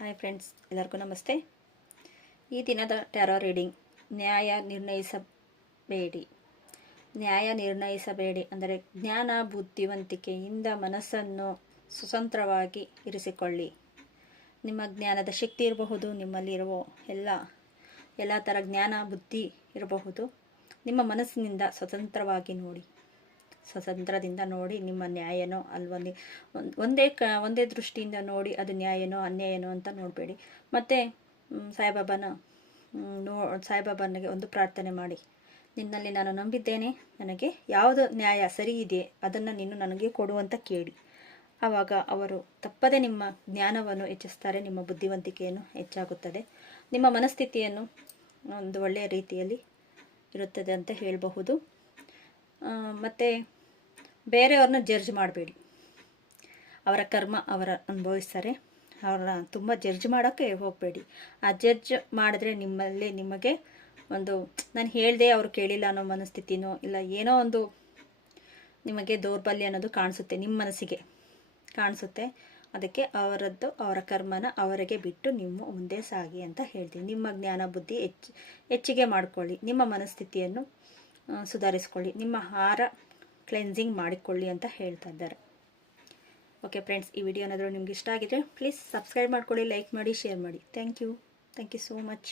Hi friends, ಎಲ್ಲರಿಗೂ ನಮಸ್ತೆ. ಈ ದಿನದ ಟ್ಯಾರೋ ರೀಡಿಂಗ್, ನ್ಯಾಯ ನಿರ್ಣಯಿಸಬೇಡಿ ಅಂದರೆ ಜ್ಞಾನ ಬುದ್ಧಿವಂತಿಕೆಯಿಂದ ಮನಸ್ಸನ್ನು ಸ್ವತಂತ್ರವಾಗಿ ಇರಿಸಿಕೊಳ್ಳಿ. ನಿಮ್ಮ ಜ್ಞಾನದ ಶಕ್ತಿ ಇರಬಹುದು, ನಿಮ್ಮಲ್ಲಿರುವ ಎಲ್ಲ ಥರ ಜ್ಞಾನ ಬುದ್ಧಿ ಇರಬಹುದು. ನಿಮ್ಮ ಮನಸ್ಸಿನಿಂದ ಸ್ವತಂತ್ರದಿಂದ ನೋಡಿ ನಿಮ್ಮ ನ್ಯಾಯನೋ ಅಲ್ವ, ಒಂದೇ ದೃಷ್ಟಿಯಿಂದ ನೋಡಿ ಅದು ನ್ಯಾಯನೋ ಅನ್ಯಾಯನೋ ಅಂತ ನೋಡಬೇಡಿ. ಮತ್ತು ಸಾಯಿಬಾಬನಿಗೆ ಒಂದು ಪ್ರಾರ್ಥನೆ ಮಾಡಿ, ನಿನ್ನಲ್ಲಿ ನಾನು ನಂಬಿದ್ದೇನೆ, ನನಗೆ ಯಾವುದು ನ್ಯಾಯ ಸರಿ ಇದೆ ಅದನ್ನು ನೀನು ನನಗೆ ಕೊಡುವಂತ ಕೇಳಿ. ಆವಾಗ ಅವರು ತಪ್ಪದೆ ನಿಮ್ಮ ಜ್ಞಾನವನ್ನು ಹೆಚ್ಚಿಸ್ತಾರೆ, ನಿಮ್ಮ ಬುದ್ಧಿವಂತಿಕೆಯನ್ನು ಹೆಚ್ಚಾಗುತ್ತದೆ, ನಿಮ್ಮ ಮನಸ್ಥಿತಿಯನ್ನು ಒಂದು ಒಳ್ಳೆಯ ರೀತಿಯಲ್ಲಿ ಇರುತ್ತದೆ ಅಂತ ಹೇಳಬಹುದು. ಮತ್ತು ಬೇರೆಯವ್ರನ್ನ ಜಡ್ಜ್ ಮಾಡಬೇಡಿ. ಅವರ ಕರ್ಮ ಅವರ ಅನುಭವಿಸ್ತಾರೆ, ಅವ್ರನ್ನ ತುಂಬ ಜಡ್ಜ್ ಮಾಡೋಕ್ಕೆ ಹೋಗಬೇಡಿ. ಆ ಜಡ್ಜ್ ಮಾಡಿದ್ರೆ ನಿಮಗೆ ಒಂದು ನಾನು ಹೇಳಿದೆ ಅವರು ಕೇಳಿಲ್ಲ ಅನ್ನೋ ಮನಸ್ಥಿತಿನೋ ಇಲ್ಲ ಏನೋ ಒಂದು ನಿಮಗೆ ದೌರ್ಬಲ್ಯ ಅನ್ನೋದು ಕಾಣಿಸುತ್ತೆ, ನಿಮ್ಮ ಮನಸ್ಸಿಗೆ ಕಾಣಿಸುತ್ತೆ. ಅದಕ್ಕೆ ಅವರ ಕರ್ಮನ ಅವರಿಗೆ ಬಿಟ್ಟು ನಿಮ್ಮ ಮುಂದೆ ಸಾಗಿ ಅಂತ ಹೇಳ್ತೀನಿ. ನಿಮ್ಮ ಜ್ಞಾನ ಬುದ್ಧಿ ಹೆಚ್ಚಿಗೆ ಮಾಡಿಕೊಳ್ಳಿ, ನಿಮ್ಮ ಮನಸ್ಥಿತಿಯನ್ನು ಸುಧಾರಿಸ್ಕೊಳ್ಳಿ, ನಿಮ್ಮ ಆಹಾರ ಕ್ಲೆನ್ಸಿಂಗ್ ಮಾಡಿಕೊಳ್ಳಿ ಅಂತ ಹೇಳ್ತಾ ಇದ್ದಾರೆ. ಓಕೆ ಫ್ರೆಂಡ್ಸ್, ಈ ವಿಡಿಯೋ ಏನಾದರೂ ನಿಮ್ಗೆ ಇಷ್ಟ ಆಗಿದ್ರೆ ಪ್ಲೀಸ್ ಸಬ್ಸ್ಕ್ರೈಬ್ ಮಾಡ್ಕೊಳ್ಳಿ, ಲೈಕ್ ಮಾಡಿ, ಶೇರ್ ಮಾಡಿ. Thank you so much.